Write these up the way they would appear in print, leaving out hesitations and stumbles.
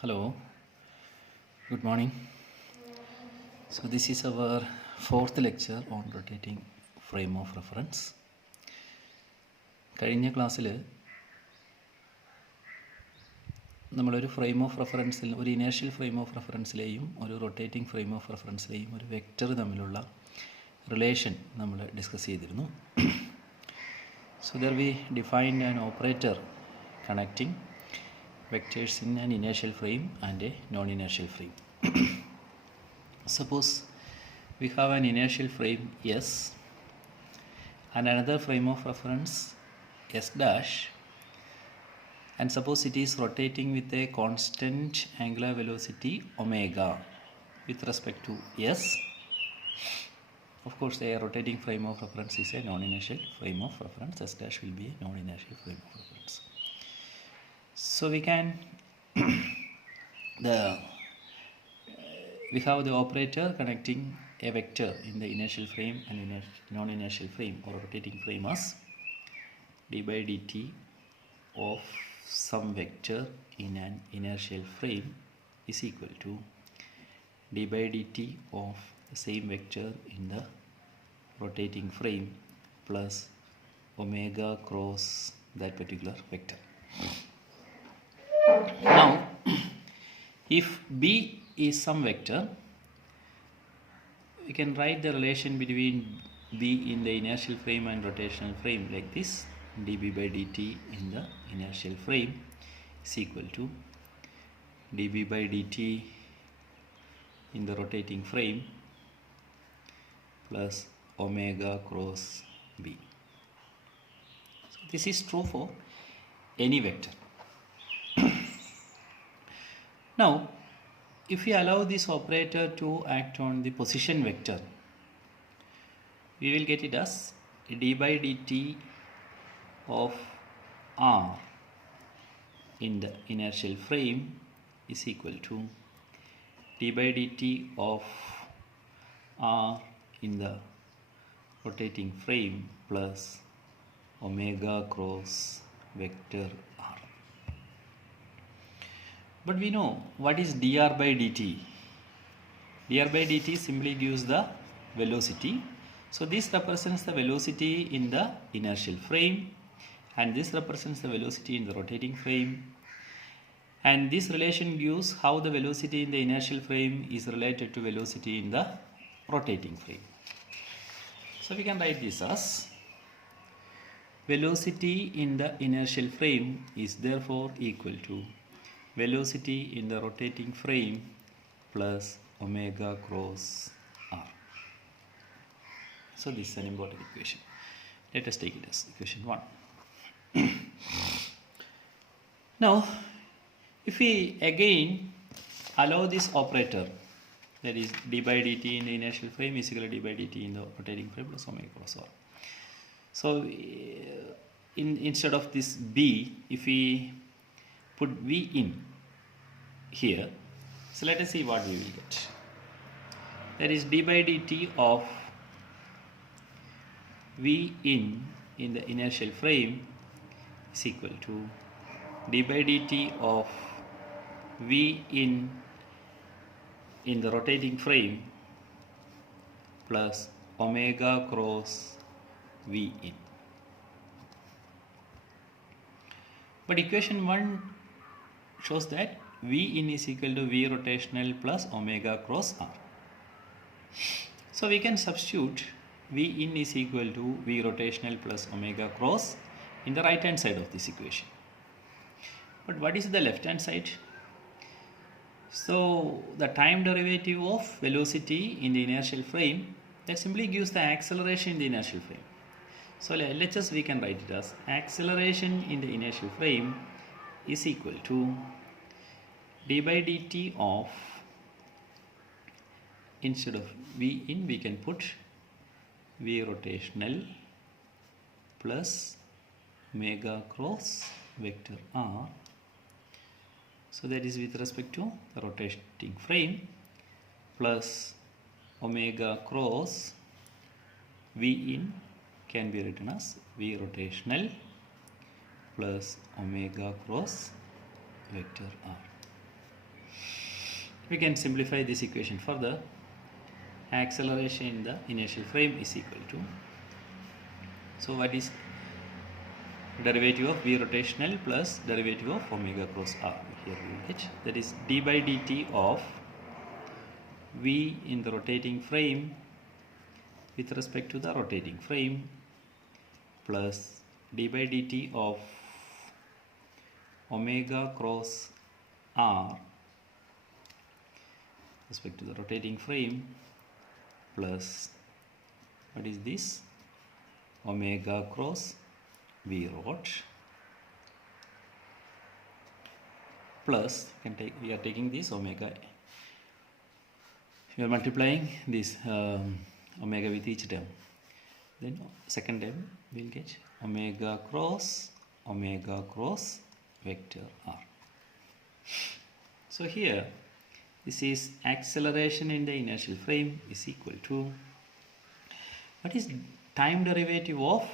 Hello, good morning. So this is our fourth lecture on rotating frame of reference. കഴിഞ്ഞ ക്ലാസ്സിൽ നമ്മളൊരു frame of റെഫറൻസിൽ ഒരു inertial frame of റെഫറൻസിലെയും ഒരു rotating frame of റെഫറൻസിലെയും ഒരു vector തമ്മിലുള്ള relation നമ്മൾ ഡിസ്കസ് ചെയ്തിരുന്നു. So there we defined an operator connecting vectors in an inertial frame and a non-inertial frame. Suppose we have an inertial frame S and another frame of reference S dash, and suppose it is rotating with a constant angular velocity omega with respect to S. Of course, a rotating frame of reference is a non-inertial frame of reference. S dash will be a non-inertial frame of reference. So we can we have the operator connecting a vector in the inertial frame and non-inertial frame or rotating frame as d by dt of some vector in an inertial frame is equal to d by dt of the same vector in the rotating frame plus omega cross that particular vector. Now, if B is some vector, we can write the relation between B in the inertial frame and rotational frame like this: dB by dt in the inertial frame is equal to dB by dt in the rotating frame plus omega cross B. So this is true for any vector. Now, if we allow this operator to act on the position vector, we will get it as d by dt of r in the inertial frame is equal to d by dt of r in the rotating frame plus omega cross vector r. But we know what is dr by dt. Dr by dt simply gives the velocity. So this represents the velocity in the inertial frame, and this represents the velocity in the rotating frame. And this relation gives how the velocity in the inertial frame is related to velocity in the rotating frame. So we can write this as velocity in the inertial frame is therefore equal to velocity in the rotating frame plus omega cross r. So this is an important equation. Let us take it as equation 1. Now, if we again allow this operator, that is d by dt in the inertial frame is equal to d by dt in the rotating frame plus omega cross r. So instead of this b, if we put v in here, so let us see what we will get. That is d by dt of v in the inertial frame is equal to d by dt of v in the rotating frame plus omega cross v in. But equation 1 shows that v in is equal to v rotational plus omega cross r. So we can substitute v in is equal to v rotational plus omega cross in the right hand side of this equation. But what is the left hand side? So the time derivative of velocity in the inertial frame, that simply gives the acceleration in the inertial frame. So let's we can write it as acceleration in the inertial frame is equal to d by dt of, instead of v in we can put v rotational plus omega cross vector r. So that is with respect to the rotating frame plus omega cross v in can be written as v rotational plus omega cross vector r. We can simplify this equation further. Acceleration in the inertial frame is equal to, so what is derivative of v rotational plus derivative of omega cross r? Here we will get, that is d by dt of v in the rotating frame with respect to the rotating frame plus d by dt of omega cross r with respect to the rotating frame plus, what is this, omega cross v rot plus, we are taking this omega, we are multiplying this omega with each term, then second term we will get omega cross vector r. So here this is acceleration in the inertial frame is equal to, what is time derivative of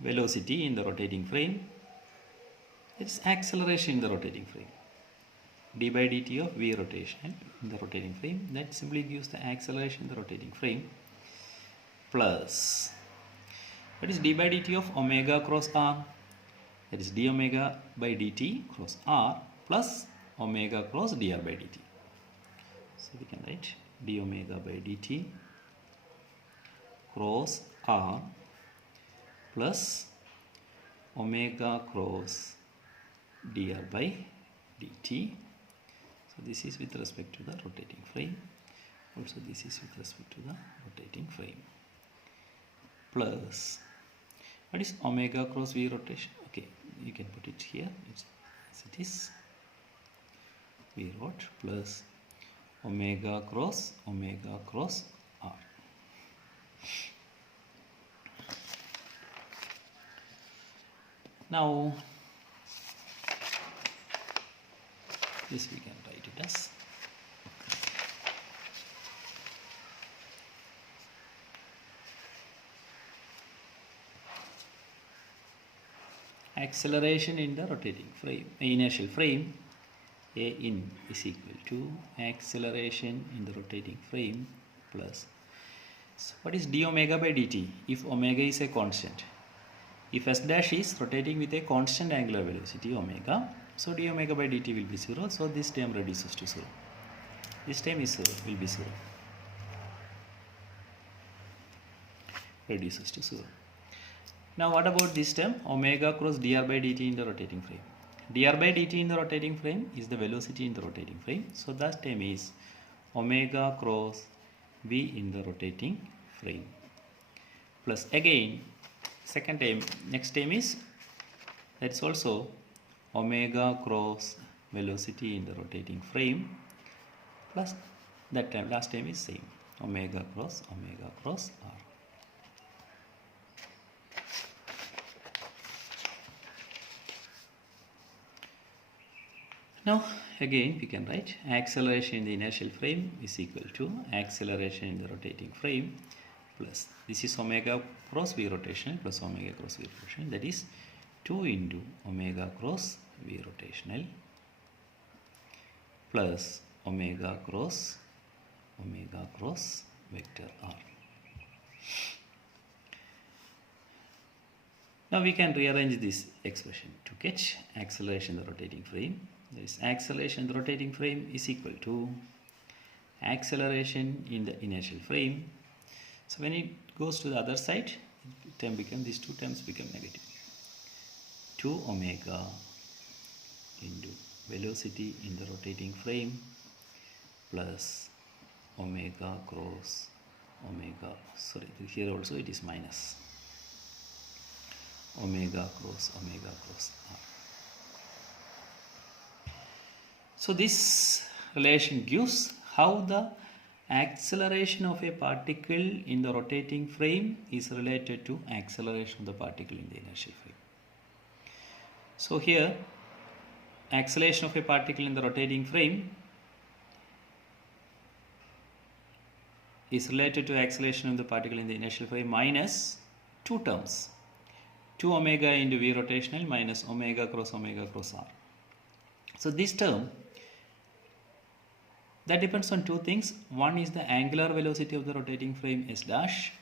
velocity in the rotating frame? It's acceleration in the rotating frame. D by dt of v rotation in the rotating frame, that simply gives the acceleration in the rotating frame plus, what is d by dt of omega cross r? That is d omega by dt cross r plus omega cross dr by dt. So we can write d omega by dt cross r plus omega cross dr by dt. So this is with respect to the rotating frame, also this is with respect to the rotating frame, plus, what is omega cross v rotation? Okay, you can put it here, it's as it is, v rot plus omega cross r. Now this we can write it as acceleration in the rotating frame, inertial frame, A in is equal to acceleration in the rotating frame plus, so what is d omega by dt if omega is a constant? If s dash is rotating with a constant angular velocity omega, so d omega by dt will be 0, so this term reduces to 0. This term is 0, will be 0. Reduces to 0. Now what about this term omega cross dr by dt in the rotating frame? Dr by dt in the rotating frame is the velocity in the rotating frame, so that term is omega cross v in the rotating frame plus, again second term, next term is, that's also omega cross velocity in the rotating frame plus that term, last term is same, omega cross r. Now again we can write acceleration in the inertial frame is equal to acceleration in the rotating frame plus, this is omega cross v rotational plus omega cross v rotational, that is 2 into omega cross v rotational plus omega cross vector r. Now we can rearrange this expression to get acceleration in the rotating frame. This acceleration in the rotating frame is equal to acceleration in the inertial frame. So when it goes to the other side, these two terms become negative. 2 omega into velocity in the rotating frame plus omega cross omega, sorry, here also it is minus omega cross r. So this relation gives how the acceleration of a particle in the rotating frame is related to acceleration of the particle in the inertial frame. So here acceleration of a particle in the rotating frame is related to acceleration of the particle in the inertial frame minus two terms, 2 omega into v rotational minus omega cross r. So this term That depends on two things. One is the angular velocity of the rotating frame S dash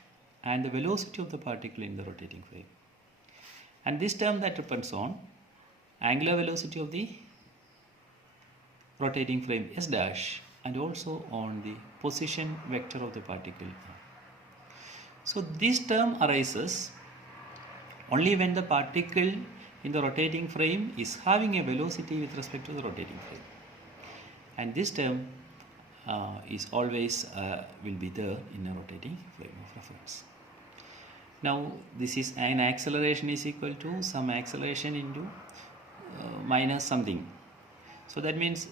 and the velocity of the particle in the rotating frame. And this term that depends on angular velocity of the rotating frame S dash and also on the position vector of the particle. So this term arises only when the particle in the rotating frame is having a velocity with respect to the rotating frame. And this term is always will be there in a rotating frame of reference. Now this is an acceleration is equal to some acceleration into minus something. So that means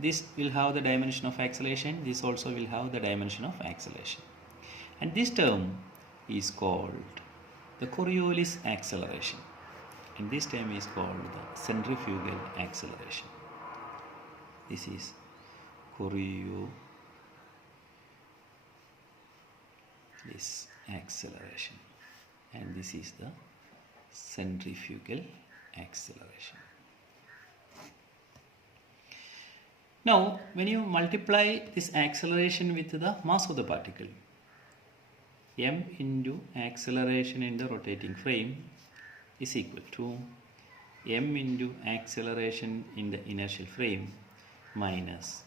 this will have the dimension of acceleration, this also will have the dimension of acceleration. And this term is called the Coriolis acceleration. And this term is called the centrifugal acceleration. This is Coriolis acceleration. And this is the centrifugal acceleration. Now, when you multiply this acceleration with the mass of the particle, m into acceleration in the rotating frame is equal to m into acceleration in the inertial frame minus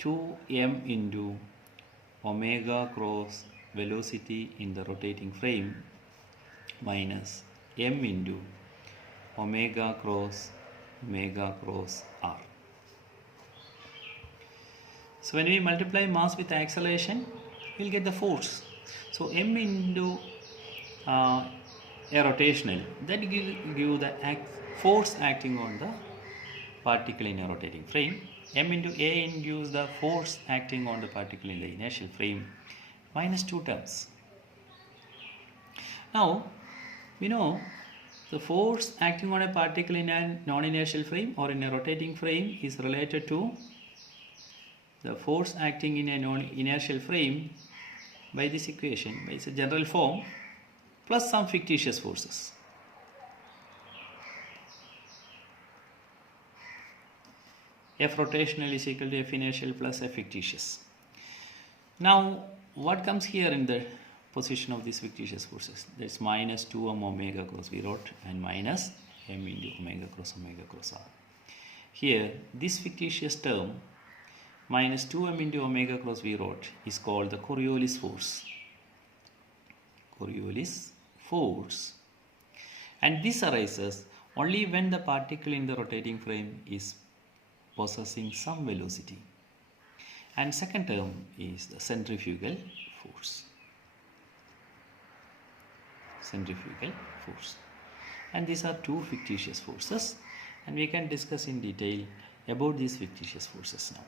2m into omega cross velocity in the rotating frame minus m into omega cross r. So when we multiply mass with acceleration, we'll get the force. So m into a rotational, that give the force acting on the particle in a rotating frame. M into a gives the force acting on the particle in the inertial frame, minus two terms. Now we know the force acting on a particle in a non-inertial frame or in a rotating frame is related to the force acting in a non-inertial frame by this equation, by its general form, plus some fictitious forces. F rotational is equal to F inertial plus F fictitious. Now what comes here in the position of these fictitious forces? That's minus 2m omega cross v naught and minus m into omega cross r. Here this fictitious term minus 2m into omega cross v naught is called the Coriolis force. Coriolis force. And this arises only when the particle in the rotating frame is possessing some velocity. And second term is the centrifugal force. Centrifugal force. And these are two fictitious forces, and we can discuss in detail about these fictitious forces now.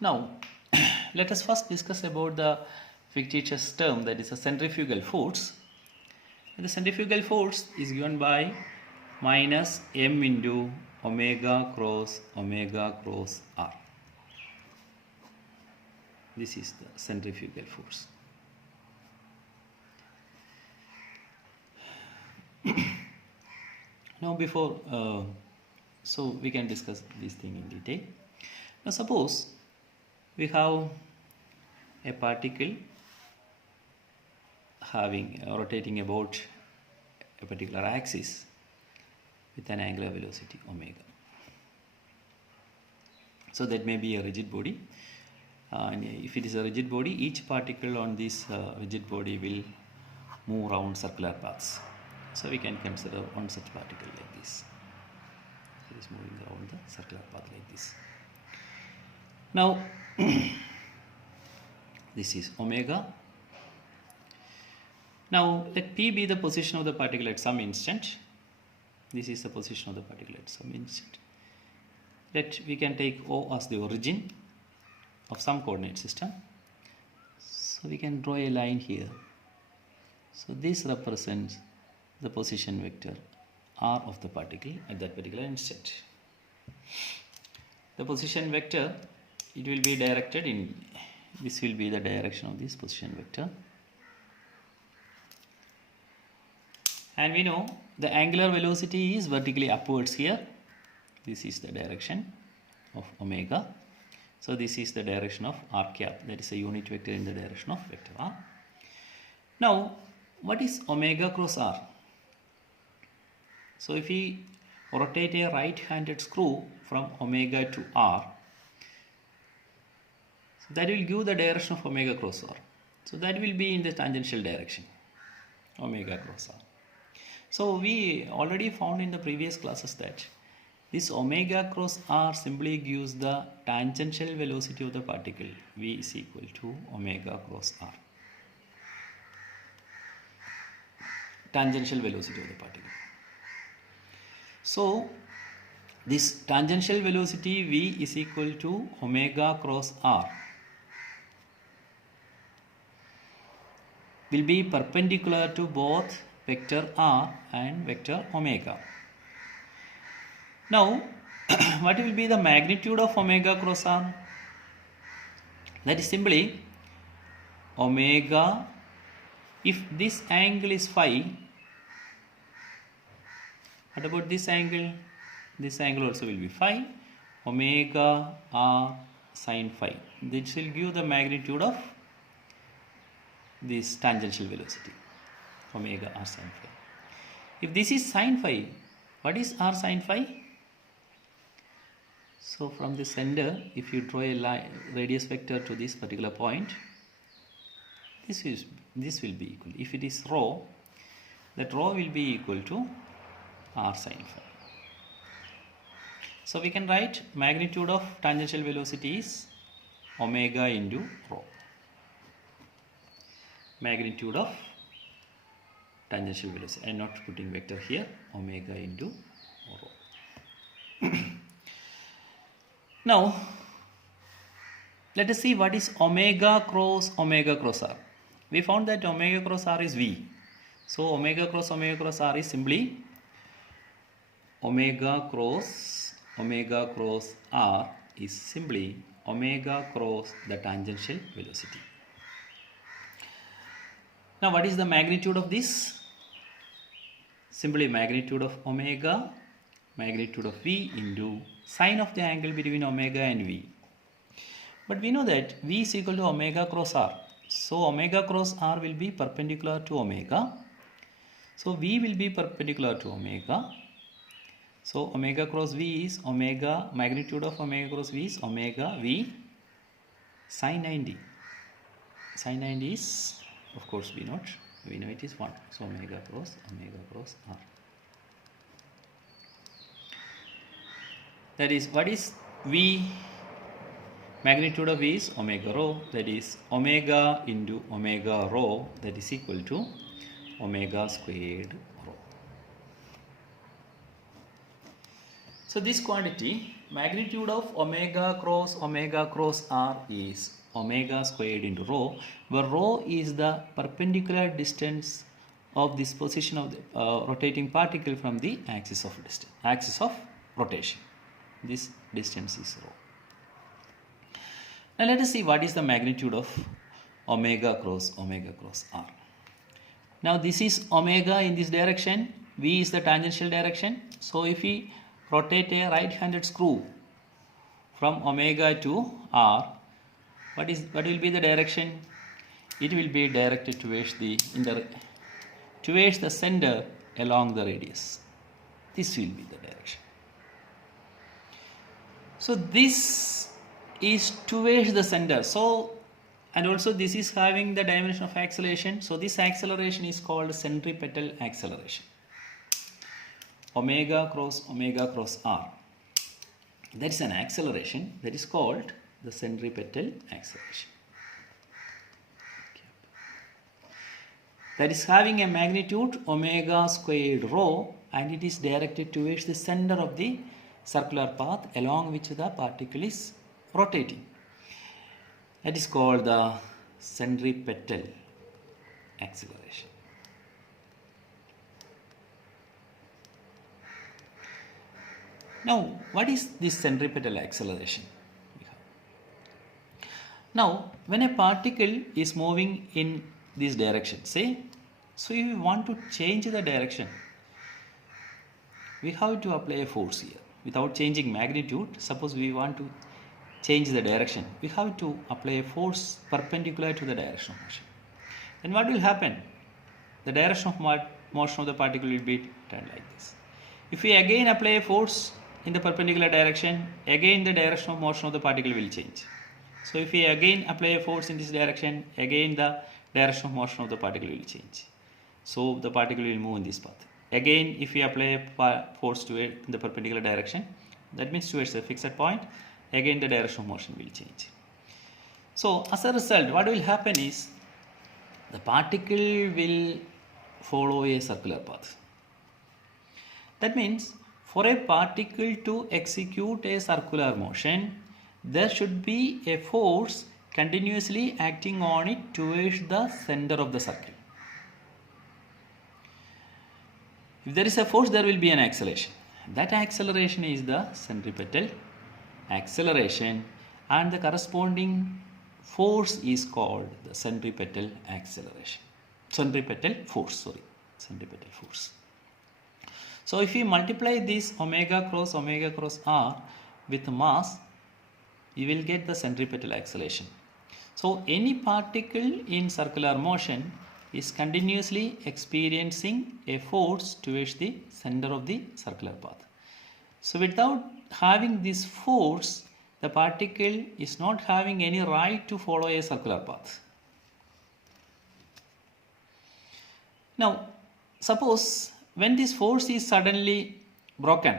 Now let us first discuss about the fictitious term, that is a centrifugal force. And the centrifugal force is given by minus m into omega cross r. This is the centrifugal force. Now so we can discuss this thing in detail. Now suppose we have a particle rotating about a particular axis with an angular velocity omega. So that may be a rigid body. And if it is a rigid body, each particle on this rigid body will move around circular paths. So we can consider one such particle like this. It is moving around the circular path like this. Now this is omega. Now let P be the position of the particle at some instant. This is the position of the particle at some instant. We can take O as the origin of some coordinate system. So we can draw a line here. So this represents the position vector r of the particle at that particular instant. The position vector, it will be directed in, this will be the direction of this position vector. And we know the angular velocity is vertically upwards here. This is the direction of omega. So this is the direction of r cap, that is a unit vector in the direction of vector r. Now what is omega cross r? So if we rotate a right-handed screw from omega to r, so that will give the direction of omega cross r. So that will be in the tangential direction, omega cross r. So we already found in the previous classes that this omega cross r simply gives the tangential velocity of the particle. V is equal to omega cross r. Tangential velocity of the particle. So this tangential velocity V is equal to omega cross r will be perpendicular to both vector r and vector omega. Now what will be the magnitude of omega cross r? That is simply omega, if this angle is phi, what about this angle? This angle also will be phi, omega r sin phi. This will give the magnitude of this tangential velocity, omega r sin phi. If this is sin phi, what is r sin phi? So from the center, if you draw a line, radius vector to this particular point, this will be equal. If it is rho, that rho will be equal to r sin phi. So we can write magnitude of tangential velocity is omega into rho. Magnitude of tangential velocity. I am not putting vector here. Omega into rho. Now let us see what is omega cross r. We found that omega cross r is V. So omega cross r is simply omega cross r is simply omega cross the tangential velocity. Now what is the magnitude of this? Simply magnitude of omega, magnitude of V into sine of the angle between omega and V. But we know that V is equal to omega cross r. So omega cross r will be perpendicular to omega. So V will be perpendicular to omega. So omega cross V is omega, magnitude of omega cross V is omega V sine 90. Sine 90 is, of course, we know it is 1. So omega cross r. That is, what is V? Magnitude of V is omega rho, that is omega into omega rho, that is equal to omega squared rho. So this quantity, magnitude of omega cross r is omega squared into rho, where rho is the perpendicular distance of this position of the rotating particle from the axis of rotation. This distance is rho. Now let us see what is the magnitude of omega cross r. Now this is omega in this direction, V is the tangential direction. So if we rotate a right-handed screw from omega to r, what will be the direction? It will be directed towards the center along the radius. This will be the direction. So this is towards the center. So, and also this is having the dimension of acceleration. So this acceleration is called centripetal acceleration. Omega cross r. That is an acceleration that is called the centripetal acceleration. That is having a magnitude omega squared rho, and it is directed towards the center of the circular path along which the particle is rotating. That is called the centripetal acceleration. Now, what is this centripetal acceleration? Now, when a particle is moving in this direction, say, so if you want to change the direction, we have to apply a force here. Without changing magnitude, suppose we want to change the direction, we have to apply a force perpendicular to the direction of motion. Then what will happen? The direction of motion of the particle will be turned like this. If we again apply a force in the perpendicular direction, again the direction of motion of the particle will change. So if we again apply a force in this direction, again the direction of motion of the particle will change. So the particle will move in this path. Again, if we apply a force to it in the perpendicular direction, that means towards a fixed point, again the direction of motion will change. So as a result, what will happen is the particle will follow a circular path. That means for a particle to execute a circular motion, there should be a force continuously acting on it towards the center of the circle. If there is a force, there will be an acceleration. That acceleration is the centripetal acceleration, and the corresponding force is called the centripetal acceleration. Centripetal force. So if we multiply this omega cross r with mass, you will get the centripetal acceleration. So any particle in circular motion is continuously experiencing a force towards the center of the circular path. So without having this force, the particle is not having any right to follow a circular path. Now, suppose when this force is suddenly broken,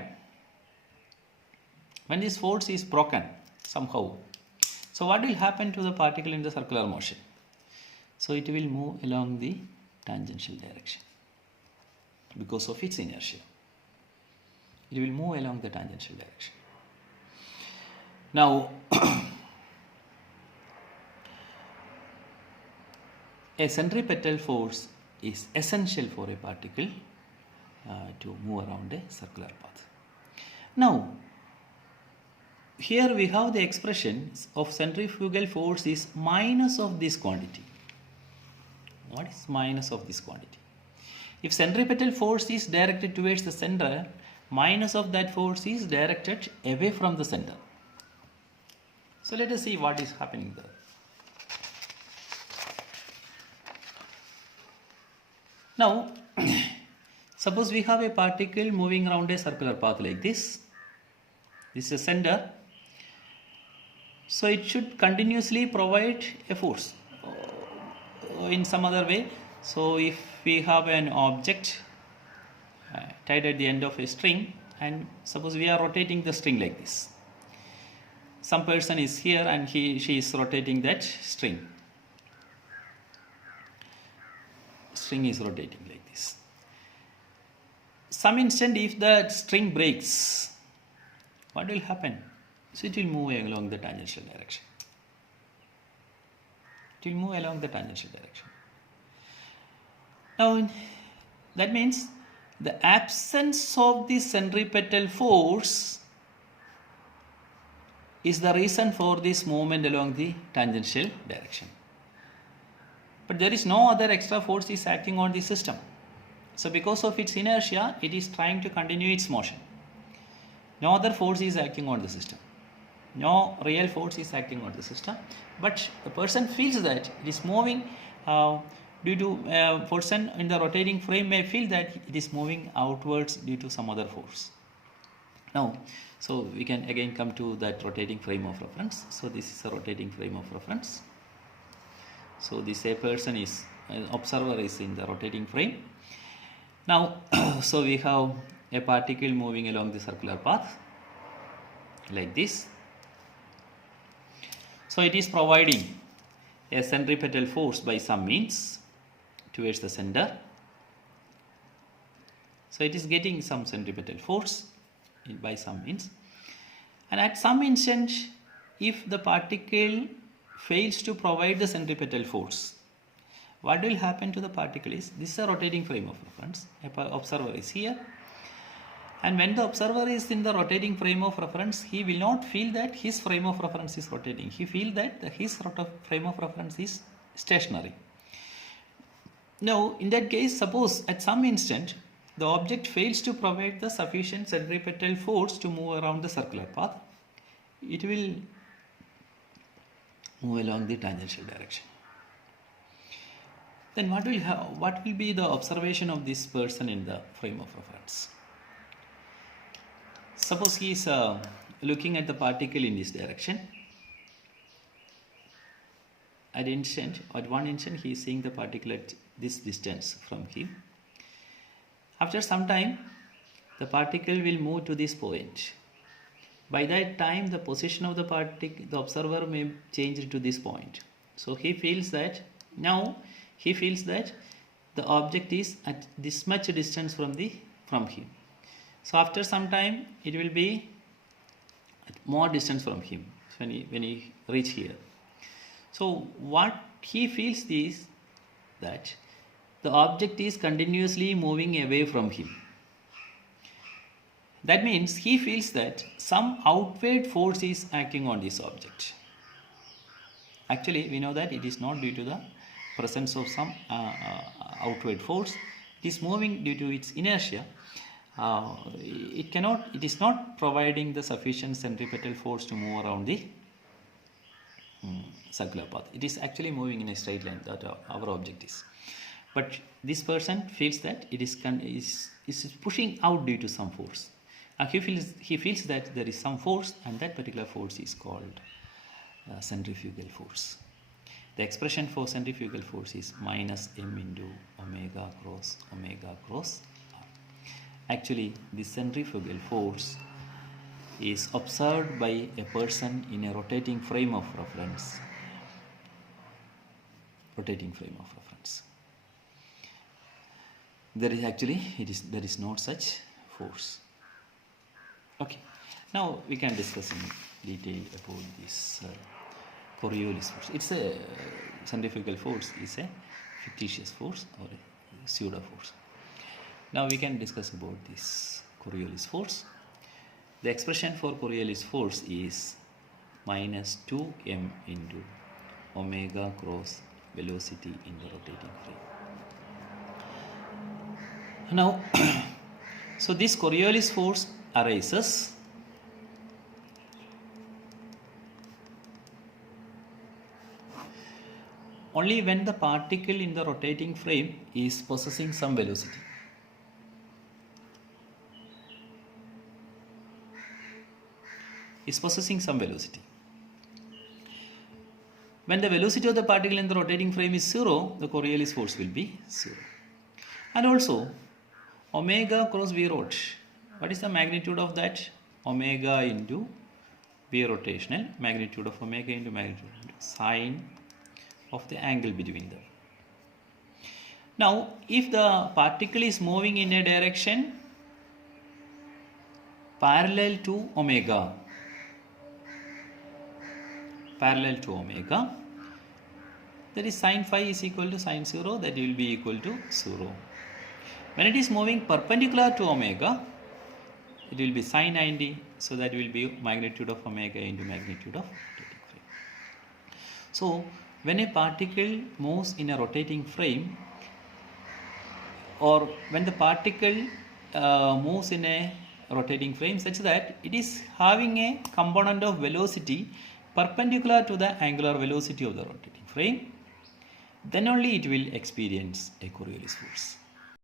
somehow, so what will happen to the particle in the circular motion? So it will move along the tangential direction because of its inertia. It will move along the tangential direction. Now, a centripetal force is essential for a particle to move around a circular path. Now, here we have the expression of centrifugal force is minus of this quantity. What is minus of this quantity? If centripetal force is directed towards the center, minus of that force is directed away from the center. So let us see what is happening there. Now, suppose we have a particle moving around a circular path like this. This is a center. So it should continuously provide a force in some other way. So if we have an object tied at the end of a string, and suppose we are rotating the string like this. Some person is here and she is rotating that string. String is rotating like this. Some instant, if the string breaks, what will happen? So it will move along the tangential direction. Now, that means the absence of the centripetal force is the reason for this movement along the tangential direction. But there is no other extra force is acting on the system. So because of its inertia, it is trying to continue its motion. No other force is acting on the system. No real force is acting on the system. But the person feels that it is moving due to person in the rotating frame may feel that it is moving outwards due to some other force. Now, so we can again come to that rotating frame of reference. So this is a rotating frame of reference. So this a person is, an observer is in the rotating frame. Now, so we have a particle moving along the circular path like this. So it is providing a centripetal force by some means towards the center. So it is getting some centripetal force by some means. And at some instant, if the particle fails to provide the centripetal force, what will happen to the particle is, this is a rotating frame of reference. An observer is here. And when the observer is in the rotating frame of reference, he will not feel that his frame of reference is rotating. He feels that his frame of reference is stationary. Now, in that case, suppose at some instant, the object fails to provide the sufficient centripetal force to move around the circular path, it will move along the tangential direction. Then what will be the observation of this person in the frame of reference? Suppose he is looking at the particle in this direction. At one instant he is seeing the particle at this distance from him. After some time, the particle will move to this point. By that time, the position of the particle, the observer may change to this point. So he feels that the object is at this much distance from him. So after some time, it will be at more distance from him when he reach here. So what he feels is that the object is continuously moving away from him. That means he feels that some outward force is acting on this object. Actually, we know that it is not due to the presence of some outward force. It is moving due to its inertia. It is not providing the sufficient centripetal force to move around the circular path. It is actually moving in a straight line, that our object is. But this person feels that it is pushing out due to some force. He feels that there is some force, and that particular force is called centrifugal force. The expression for centrifugal force is minus m into omega cross r. Actually, the centrifugal force is observed by a person in a rotating frame of reference. There is not such force. Okay, now we can discuss in detail about this Coriolis force. It's a centrifugal force is a fictitious force or a pseudo force. Now we can discuss about this Coriolis force. The expression for Coriolis force is minus 2m into omega cross velocity in the rotating frame. Now, so this Coriolis force arises only when the particle in the rotating frame is possessing some velocity. When the velocity of the particle in the rotating frame is 0, the Coriolis force will be 0. And also, omega cross v rot. What is the magnitude of that? Omega into v rotational, magnitude of omega into magnitude sine of the angle between them. Now, if the particle is moving in a direction parallel to omega, that is sine phi is equal to sine 0, that will be equal to 0. When it is moving perpendicular to omega, it will be sine 90, so that will be magnitude of omega into magnitude of rotating frame. So, when a particle moves in a rotating frame, or when the particle moves in a rotating frame such that it is having a component of velocity perpendicular to the angular velocity of the rotating frame, then only it will experience a Coriolis force.